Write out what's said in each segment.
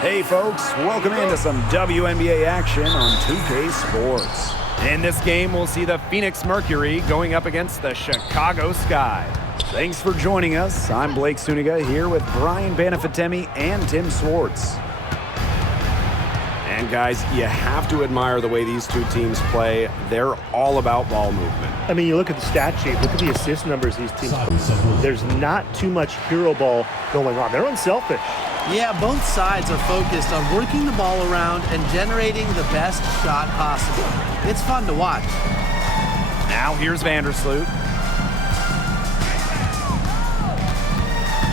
Hey folks, welcome into some WNBA action on 2K Sports. In this game, we'll see the Phoenix Mercury going up against the Chicago Sky. Thanks for joining us. I'm Blake Suniga here with Brian Banafitemi and Tim Swartz. And guys, you have to admire the way these two teams play. They're all about ball movement. I mean, you look at the stat sheet, look at the assist numbers these teams play. There's not too much hero ball going on. They're unselfish. Yeah, both sides are focused on working the ball around and generating the best shot possible. It's fun to watch. Now here's Vandersloot.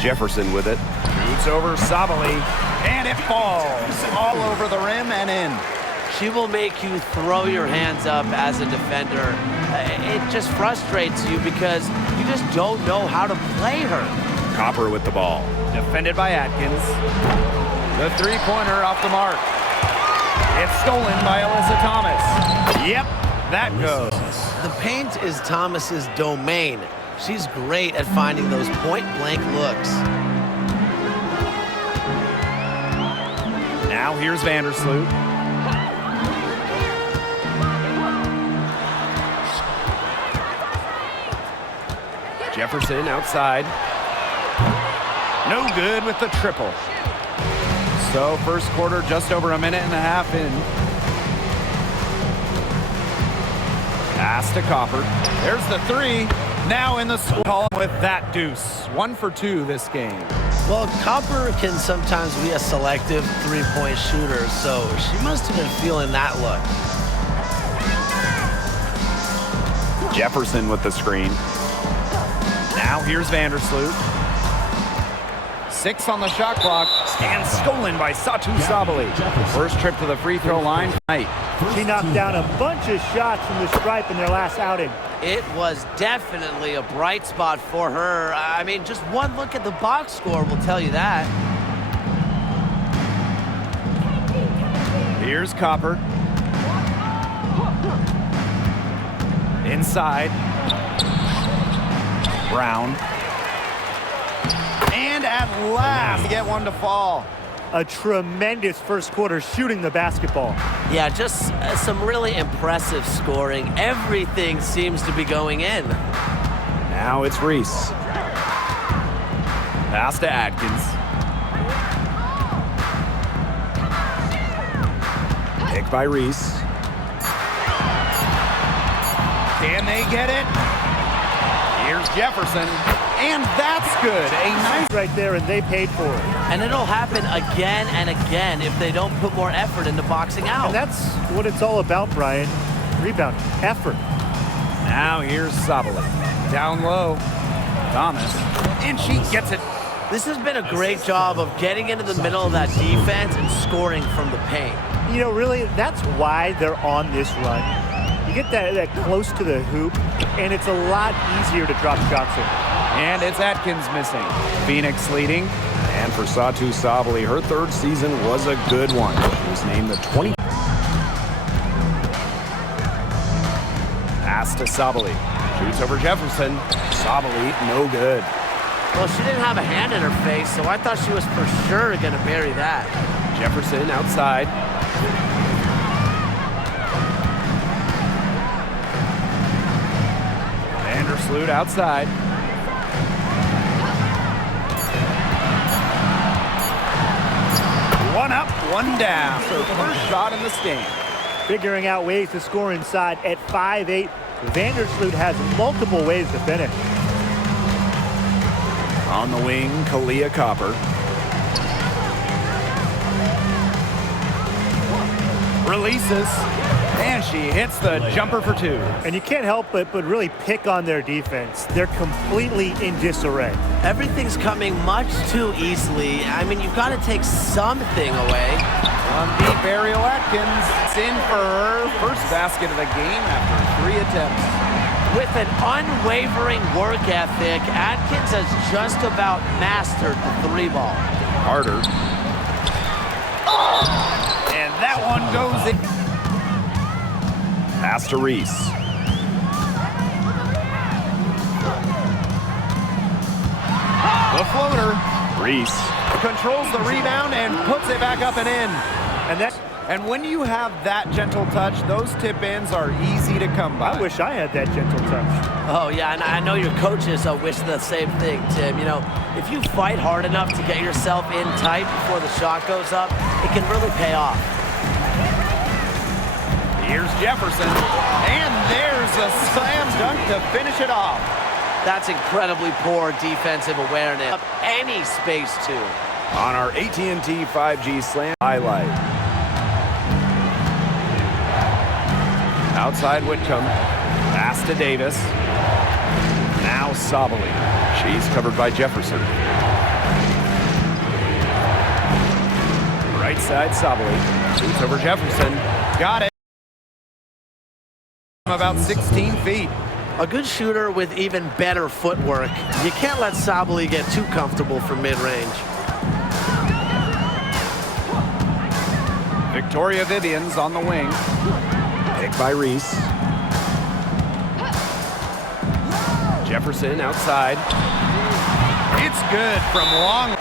Jefferson with it. Shoots over Sabali, and it falls all over the rim and in. She will make you throw your hands up as a defender. It just frustrates you because you just don't know how to play her. Copper with the ball. Defended by Atkins. The three-pointer off the mark. It's stolen by Alyssa Thomas. Yep, that goes. The paint is Thomas's domain. She's great at finding those point-blank looks. Now here's Vandersloot. Jefferson outside. No good with the triple. So first quarter just over a minute and a half in. Pass to Copper. There's the three. Now in the column with that deuce. 1 for 2 this game. Well, Copper can sometimes be a selective three-point shooter, so she must have been feeling that look. Jefferson with the screen. Now here's Vandersloot. 6 on the shot clock, and stolen by Satu Sabali. First trip to the free throw line tonight. She knocked down a bunch of shots from the stripe in their last outing. It was definitely a bright spot for her. I mean, just one look at the box score will tell you that. Here's Copper. Inside. Brown. And at last, get one to fall. A tremendous first quarter shooting the basketball. Yeah, just some really impressive scoring. Everything seems to be going in. Now it's Reese. Pass to Atkins. Picked by Reese. Can they get it? Here's Jefferson. And that's good. A nice right there, and they paid for it. And it'll happen again and again if they don't put more effort into boxing out. And that's what it's all about, Brian. Rebounding, effort. Now here's Sabali. Down low. Thomas. And she gets it. This has been a great job of getting into the middle of that defense and scoring from the paint. You know, really, that's why they're on this run. You get that close to the hoop, and it's a lot easier to drop shots in. And it's Atkins missing. Phoenix leading. And for Satu Sabali, her third season was a good one. She was named the 20th. Pass to Sabali. Shoots over Jefferson. Sabali, no good. Well, she didn't have a hand in her face, so I thought she was for sure going to bury that. Jefferson outside. Vandersloot outside. One up, one down. So first shot in this game. Figuring out ways to score inside at 5'8". Vandersloot has multiple ways to finish. On the wing, Kalia Copper. Releases. And she hits the jumper for 2. And you can't help but really pick on their defense. They're completely in disarray. Everything's coming much too easily. I mean, you've got to take something away. On deep, Ariel Atkins. It's in for her first basket of the game after 3 attempts. With an unwavering work ethic, Atkins has just about mastered the 3-ball. Carter. And that one goes in. Pass to Reese. The floater. Reese controls the rebound and puts it back up and in. And when you have that gentle touch, those tip-ins are easy to come by. I wish I had that gentle touch. Oh, yeah, and I know your coaches wish the same thing, Tim. You know, if you fight hard enough to get yourself in tight before the shot goes up, it can really pay off. Here's Jefferson, and there's a slam dunk to finish it off. That's incredibly poor defensive awareness. Of any space, too. On our AT&T 5G slam highlight. Outside Whitcomb, pass to Davis. Now Sabali. She's covered by Jefferson. Right side Sabali. Shoots over Jefferson. Got it. About 16 feet. A good shooter with even better footwork. You can't let Sabali get too comfortable from mid-range. Victoria Vivian's on the wing. Picked by Reese. Jefferson outside. It's good from long.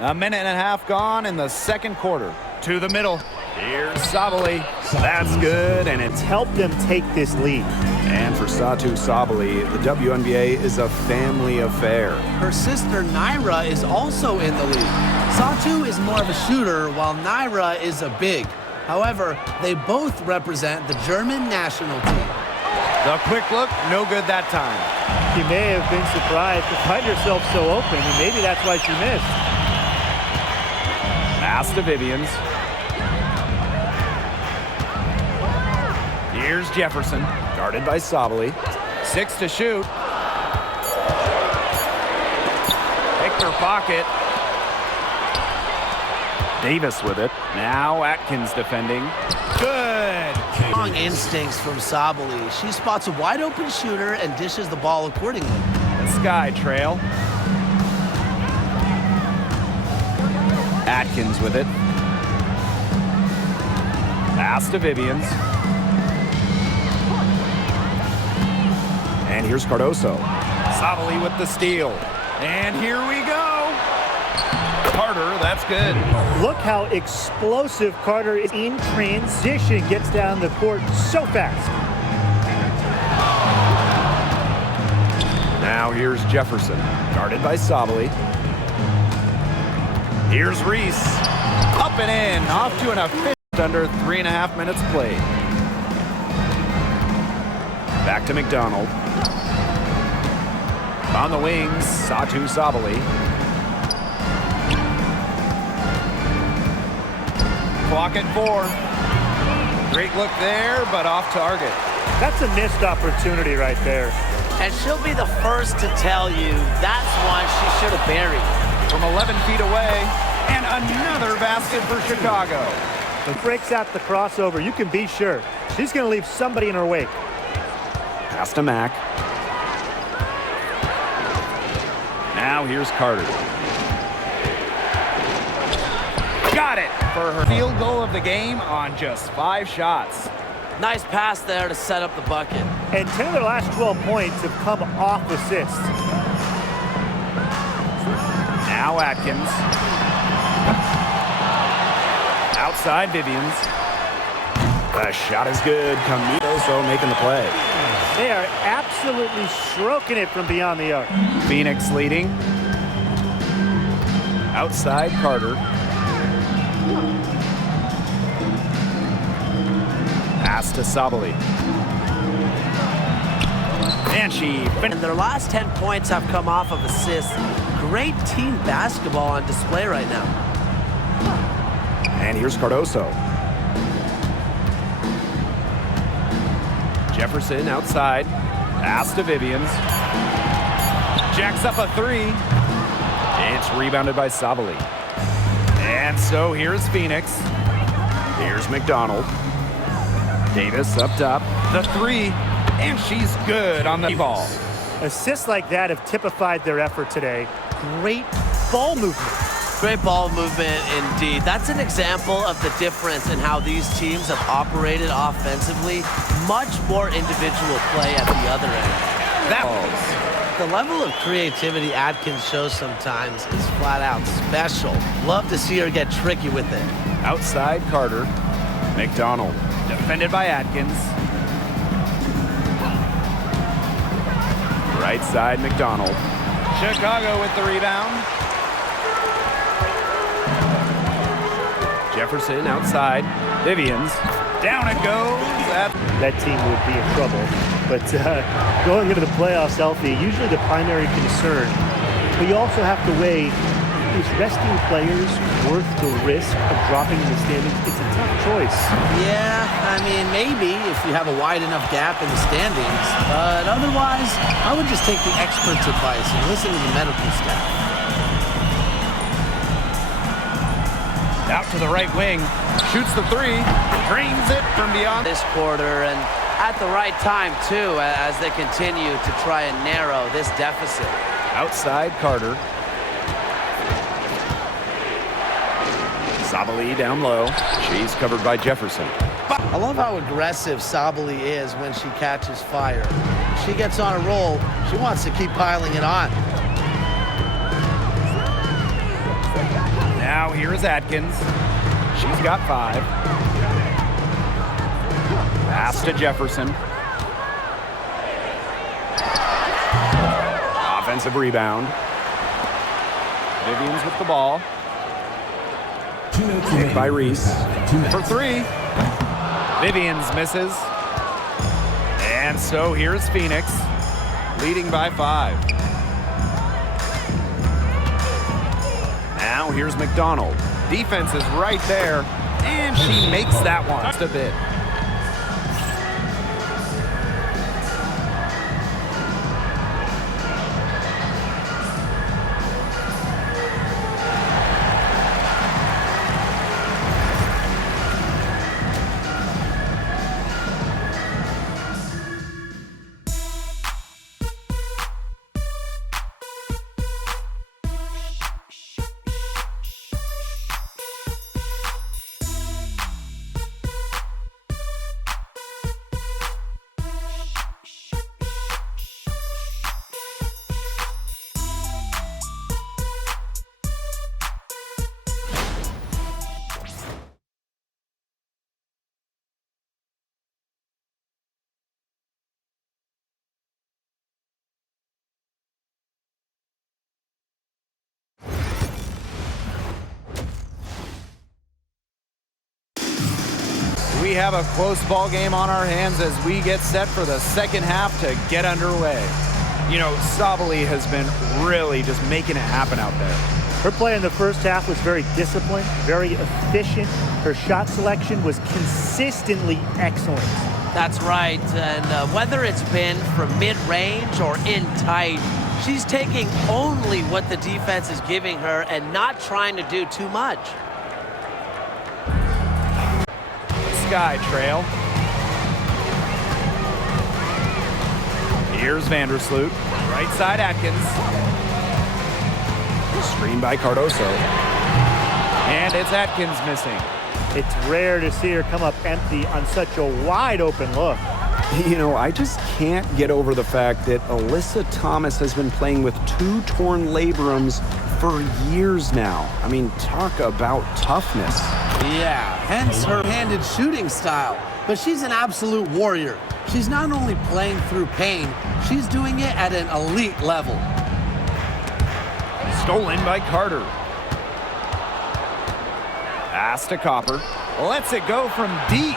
A minute and a half gone in the second quarter. To the middle. Here's Sabali. That's good, and it's Help them take this lead. And for Satu Sabali, the WNBA is a family affair. Her sister Naira is also in the league. Satu is more of a shooter, while Naira is a big. However, they both represent the German national team. The quick look, no good that time. She may have been surprised to find herself so open, and maybe that's why she missed. Pass to Vivians. Here's Jefferson, guarded by Sabali. 6 to shoot. Picked her pocket. Davis with it. Now Atkins defending. Good. Strong instincts from Sabali. She spots a wide open shooter and dishes the ball accordingly. The Sky trail. Atkins with it. Pass to Vivians. And here's Cardoso. Sabali with the steal. And here we go. Carter, that's good. Look how explosive Carter is in transition. Gets down the court so fast. Now here's Jefferson, guarded by Sabali. Here's Reese. Up and in. Off to an efficient under 3.5 minutes played. Back to McDonald. On the wings, Satu Sabali. Clock at 4. Great look there, but off target. That's a missed opportunity right there. And she'll be the first to tell you that's one she should have buried. From 11 feet away, and another basket for Chicago. When breaks out the crossover, you can be sure she's going to leave somebody in her wake. Pass to Mack. Now here's Carter. Got it for her field goal of the game on just 5 shots. Nice pass there to set up the bucket. And 10 of their last 12 points have come off assists. Now Atkins. Outside Vivians. The shot is good. Camilo making the play. They are absolutely stroking it from beyond the arc. Phoenix leading. Outside Carter. Pass to Sabali. And And their last 10 points have come off of assists. Great team basketball on display right now. And here's Cardoso. Jefferson outside. Pass to Vivians. Jacks up a 3. It's rebounded by Sabali. And so here's Phoenix. Here's McDonald. Davis up top. The 3. And she's good on the ball. Assists like that have typified their effort today. Great ball movement. Great ball movement indeed. That's an example of the difference in how these teams have operated offensively. Much more individual play at the other end. The level of creativity Atkins shows sometimes is flat out special. Love to see her get tricky with it. Outside Carter. McDonald. Defended by Atkins. Right side McDonald. Chicago with the rebound. Jefferson outside. Vivians. Down it goes. That team would be in trouble. But going into the playoffs healthy, usually the primary concern. But you also have to weigh, is resting players worth the risk of dropping in the standings? It's a tough choice. Yeah, I mean, maybe if you have a wide enough gap in the standings. But otherwise, I would just take the experts' advice and listen to the medical staff. Out to the right wing. Shoots the three. Drains it from beyond. This quarter, and at the right time, too, as they continue to try and narrow this deficit. Outside Carter. Sabali down low. She's covered by Jefferson. I love how aggressive Sabali is when she catches fire. She gets on a roll. She wants to keep piling it on. Now here is Atkins. She's got 5. Pass to Jefferson. Offensive rebound. Vivians with the ball. Kicked by Reese. For 3. Vivians misses. And so here's Phoenix, leading by 5. Now here's McDonald. Defense is right there, and she makes that one just a bit. We have a close ball game on our hands as we get set for the second half to get underway. You know, Sabali has been really just making it happen out there. Her play in the first half was very disciplined, very efficient. Her shot selection was consistently excellent. That's right, and whether it's been from mid-range or in tight, she's taking only what the defense is giving her and not trying to do too much. Sky trail. Here's Vandersloot. Right side Atkins. Screen by Cardoso. And it's Atkins missing. It's rare to see her come up empty on such a wide open look. You know, I just can't get over the fact that Alyssa Thomas has been playing with 2 torn labrums for years now. I mean, talk about toughness. Yeah, hence her handed shooting style. But she's an absolute warrior. She's not only playing through pain, she's doing it at an elite level. Stolen by Carter. Pass to Copper. Lets it go from deep.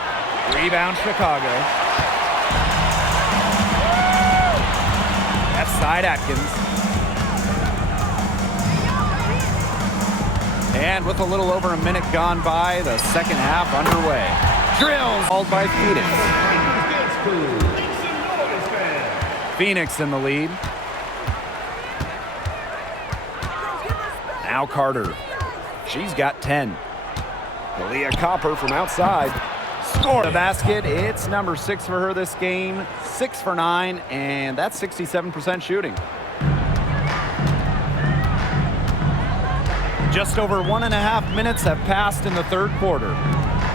Rebound Chicago. Left side Atkins. And with a little over a minute gone by, the second half underway. Drills called by Phoenix. Phoenix in the lead. Now Carter. She's got 10. Leah Copper from outside. Score the basket. It's number 6 for her this game. 6 for 9, and that's 67% shooting. Just over 1.5 minutes have passed in the third quarter.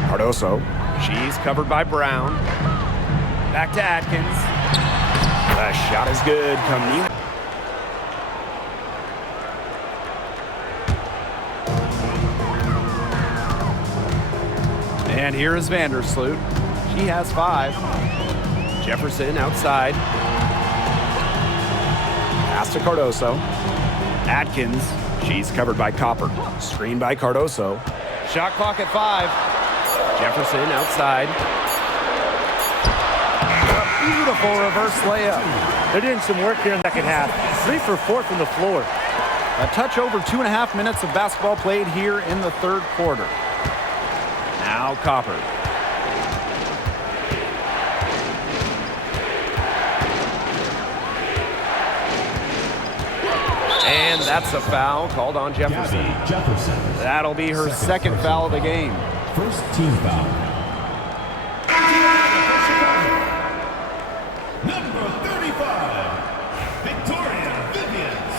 Cardoso, she's covered by Brown. Back to Atkins. The shot is good. Camille. And here is Vandersloot. She has 5. Jefferson outside. Pass to Cardoso. Atkins. She's covered by Copper. Screen by Cardoso. Shot clock at 5. Jefferson outside. A beautiful reverse layup. They're doing some work here in the second half. 3 for 4 from the floor. A touch over 2.5 minutes of basketball played here in the third quarter. Now Copper. And that's a foul called on Jefferson. Gabby Jefferson. That'll be her second foul of the game. First team foul. Number 35, Victoria Vivians.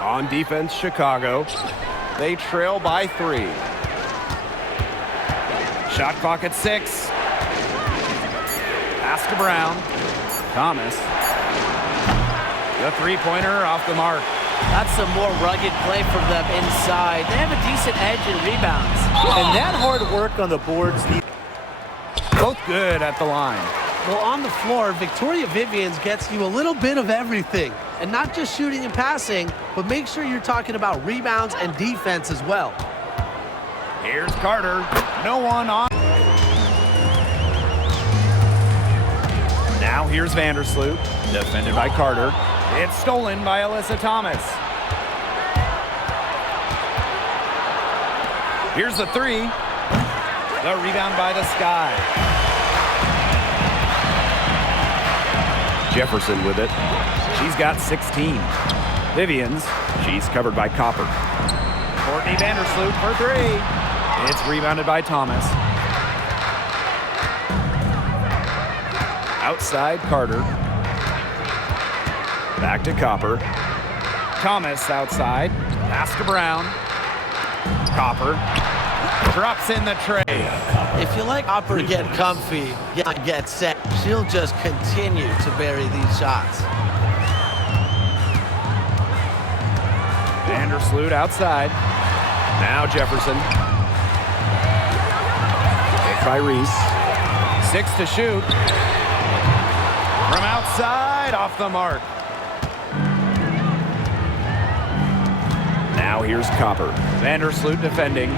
On defense, Chicago. They trail by 3. Shot clock at 6. Pass to Brown. Thomas. The three-pointer off the mark. That's some more rugged play from them inside. They have a decent edge in rebounds. And that hard work on the boards. Both good at the line. Well, on the floor, Victoria Vivians gets you a little bit of everything. And not just shooting and passing, but make sure you're talking about rebounds and defense as well. Here's Carter. No one on. Now here's Vandersloot. Defended by Carter. It's stolen by Alyssa Thomas. Here's the 3. The rebound by the Sky. Jefferson with it. She's got 16. Vivians. She's covered by Copper. Courtney Vandersloot for 3. It's rebounded by Thomas. Outside Carter. Back to Copper. Thomas outside. Pass to Brown. Copper drops in the tray. If you let Copper get comfy, get set, she'll just continue to bury these shots. Vandersloot outside. Now Jefferson. Picked by Reese. 6 to shoot. From outside, off the mark. Now here's Copper. Vandersloot defending.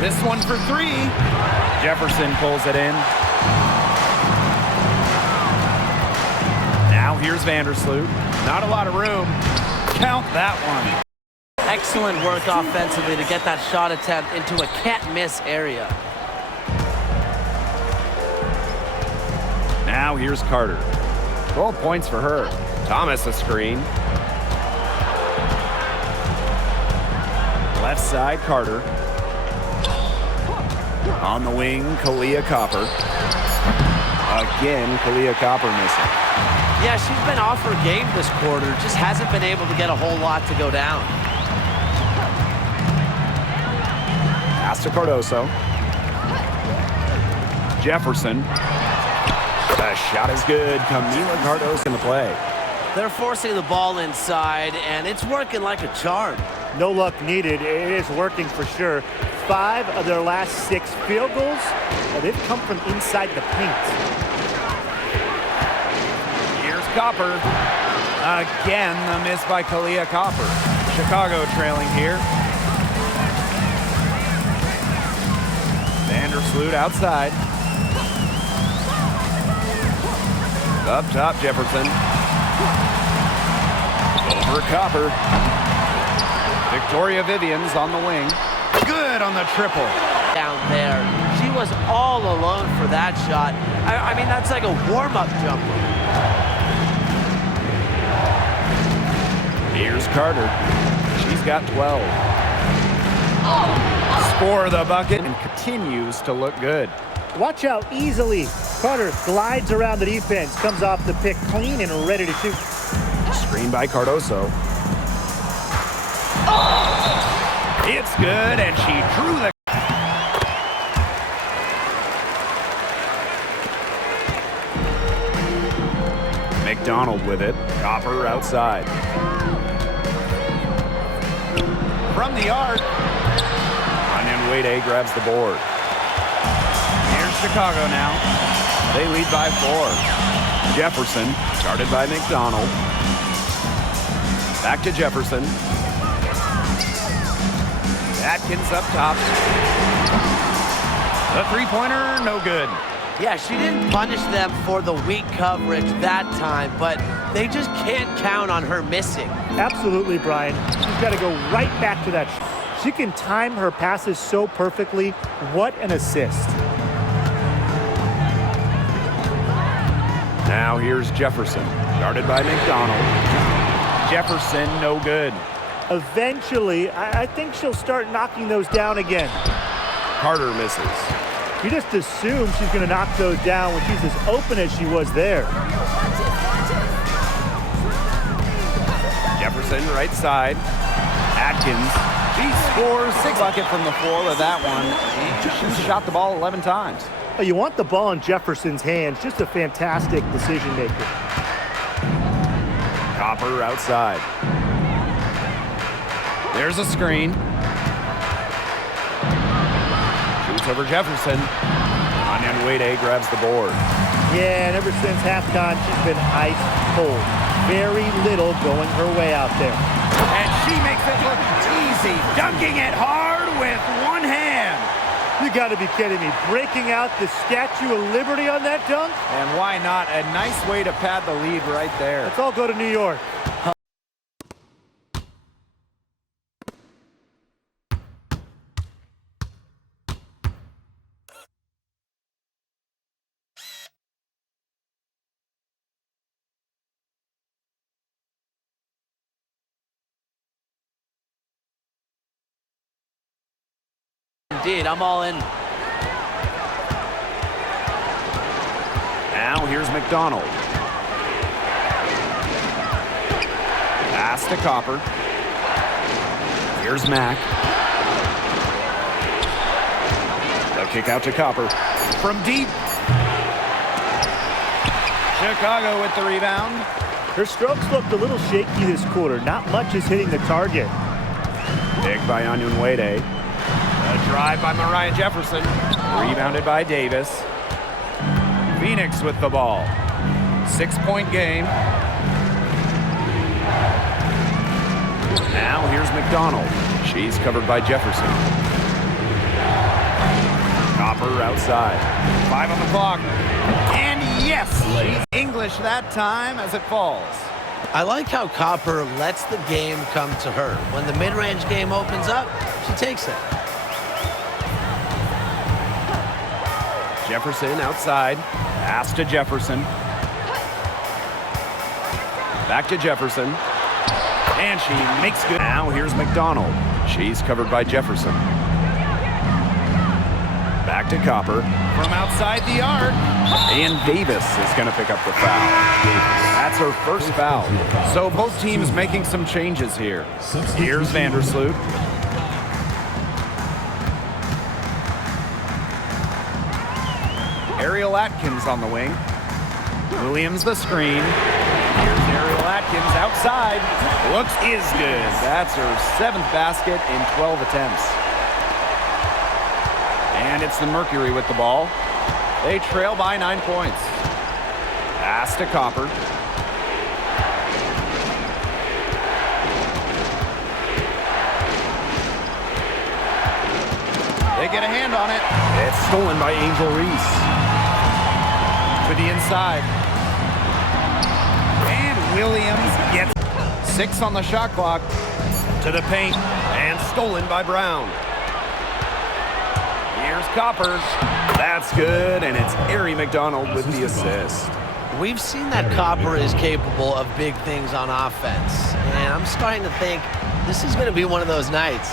This one for 3. Jefferson pulls it in. Now here's Vandersloot. Not a lot of room. Count that one. Excellent work offensively to get that shot attempt into a can't-miss area. Now here's Carter. 12 points for her. Thomas a screen. Left side, Carter. On the wing, Kalia Copper. Again, Kalia Copper missing. Yeah, she's been off her game this quarter. Just hasn't been able to get a whole lot to go down. Pass to Cardoso. Jefferson. The shot is good. Camila Cardoso in the play. They're forcing the ball inside, and it's working like a charm. No luck needed. It is working for sure. 5 of their last 6 field goals, they've come from inside the paint. Here's Copper. Again, the miss by Kalia Copper. Chicago trailing here. Vandersloot outside. Up top, Jefferson. Over Copper. Victoria Vivians on the wing. Good on the triple. Down there. She was all alone for that shot. I mean, that's like a warm-up jumper. Here's Carter. She's got 12. Score the bucket and continues to look good. Watch out easily. Carter glides around the defense, comes off the pick clean and ready to shoot. Screen by Cardoso. It's good, and she drew the... McDonald with it. Copper outside. From the arc. wnba grabs the board. Here's Chicago now. They lead by 4. Jefferson, guarded by McDonald. Back to Jefferson. Atkins up top. The three-pointer, no good. Yeah, she didn't punish them for the weak coverage that time, but they just can't count on her missing. Absolutely, Brian. She's got to go right back to that. She can time her passes so perfectly. What an assist. Now here's Jefferson, guarded by McDonald. Jefferson, no good. Eventually, I think she'll start knocking those down again. Carter misses. You just assume she's going to knock those down when she's as open as she was there. Jefferson, right side. Atkins, she scores 6 bucket from the floor with that one. She shot the ball 11 times. Oh, you want the ball in Jefferson's hands. Just a fantastic decision maker. Copper outside. There's a screen. Shoots over Jefferson. wnba grabs the board. Yeah, and ever since halftime, she's been ice cold. Very little going her way out there. And she makes it look easy, dunking it hard with one hand. You got to be kidding me. Breaking out the Statue of Liberty on that dunk? And why not? A nice way to pad the lead right there. Let's all go to New York. Indeed, I'm all in. Now here's McDonald. Pass to Copper. Here's Mack. The kick out to Copper. From deep. Chicago with the rebound. Her strokes looked a little shaky this quarter. Not much is hitting the target. Big by wnba. A drive by Mariah Jefferson. Rebounded by Davis. Phoenix with the ball. 6-point game. Now here's McDonald. She's covered by Jefferson. Copper outside. 5 on the clock. And yes, she's English that time as it falls. I like how Copper lets the game come to her. When the mid-range game opens up, she takes it. Jefferson outside. Pass to Jefferson. Back to Jefferson. And she makes good. Now here's McDonald. She's covered by Jefferson. Back to Copper. From outside the arc. And Davis is going to pick up the foul. That's her first foul. So both teams making some changes here. Here's Vandersloot. Ariel Atkins on the wing. Williams the screen. Here's Ariel Atkins outside. Looks is good. That's her 7th basket in 12 attempts. And it's the Mercury with the ball. They trail by 9 points. Pass to Copper. They get a hand on it. It's stolen by Angel Reese. To the inside. And Williams gets 6 on the shot clock. To the paint. And stolen by Brown. Here's Copper. That's good. And it's Ari McDonald with the assist. We've seen that Copper is capable of big things on offense. And I'm starting to think this is going to be one of those nights.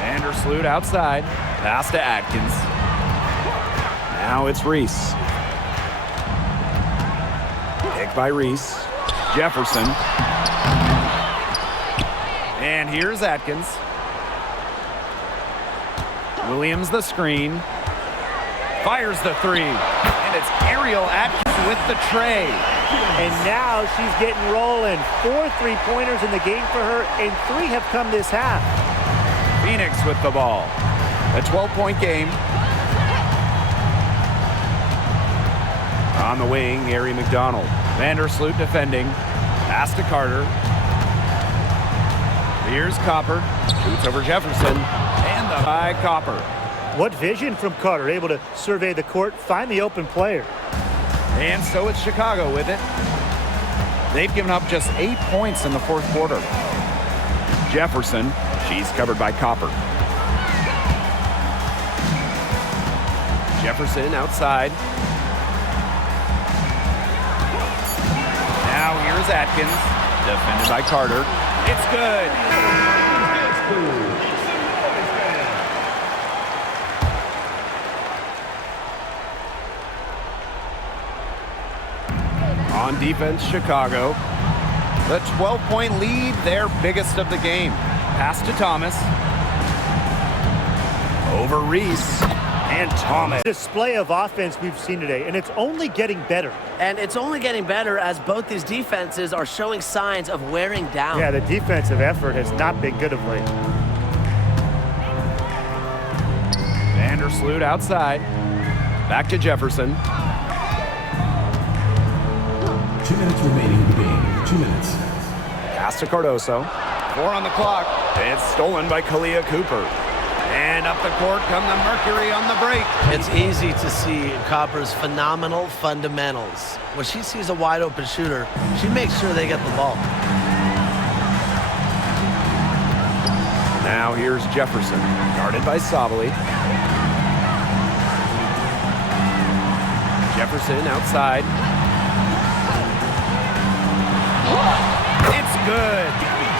Vandersloot outside. Pass to Atkins. Now it's Reese. Picked by Reese. Jefferson. And here's Atkins. Williams the screen. Fires the three. And it's Ariel Atkins with the tray. And now she's getting rolling. 4 3-pointers in the game for her, and 3 have come this half. Phoenix with the ball. A 12-point game. On the wing, Ari McDonald. Vandersloot defending. Pass to Carter. Here's Copper. Shoots over Jefferson. And the high Copper. What vision from Carter, able to survey the court, find the open player. And so it's Chicago with it. They've given up just 8 points in the fourth quarter. Jefferson, she's covered by Copper. Jefferson outside. Now here's Atkins, defended by Carter. It's good. On defense, Chicago. The 12-point lead, their biggest of the game. Pass to Thomas. Over Reese. And Thomas. Display of offense we've seen today, and it's only getting better. And it's only getting better as both these defenses are showing signs of wearing down. Yeah, the defensive effort has not been good of late. Vandersloot outside. Back to Jefferson. 2 minutes remaining in the game. 2 minutes. Pass to Cardoso. 4 on the clock. It's stolen by Kalia Cooper. And up the court come the Mercury on the break. It's easy to see Copper's phenomenal fundamentals. When she sees a wide open shooter, she makes sure they get the ball. Now here's Jefferson, guarded by Sabali. Jefferson outside. It's good.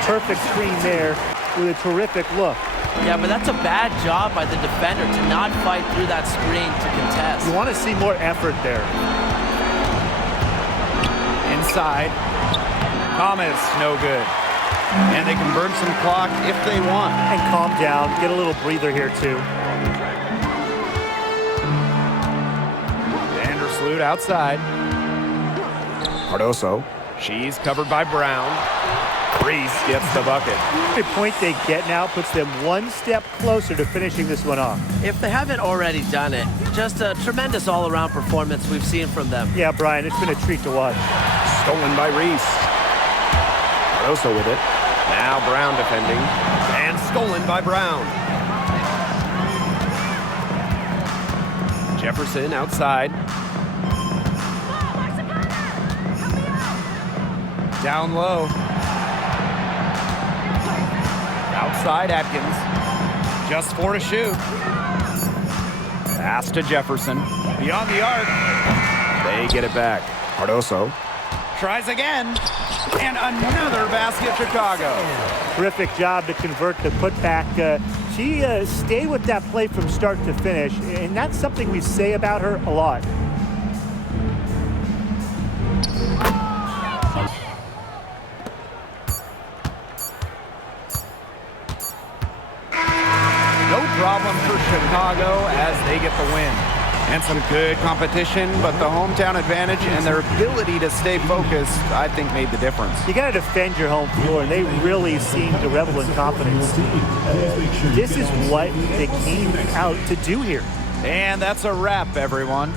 Perfect screen there with a terrific look. Yeah, but that's a bad job by the defender to not fight through that screen to contest. You want to see more effort there. Inside. Thomas, no good. And they can burn some clock if they want. And calm down. Get a little breather here, too. Vandersloot outside. Cardoso. She's covered by Brown. Reese gets the bucket. The point they get now puts them one step closer to finishing this one off. If they haven't already done it, just a tremendous all-around performance we've seen from them. Yeah, Brian, it's been a treat to watch. Stolen by Reese. Cardoso with it. Now Brown defending. And stolen by Brown. Jefferson outside. Down low. Outside Atkins. Just 4 to shoot. Pass to Jefferson. Beyond the arc. They get it back. Cardoso tries again. And another basket, Chicago. Terrific job to convert the putback. She stayed with that play from start to finish, and that's something we say about her a lot. No problem for Chicago as they get the win. And some good competition, but the hometown advantage and their ability to stay focused, I think, made the difference. You got to defend your home floor, and they really seem to revel in confidence. This is what they came out to do here. And that's a wrap, everyone.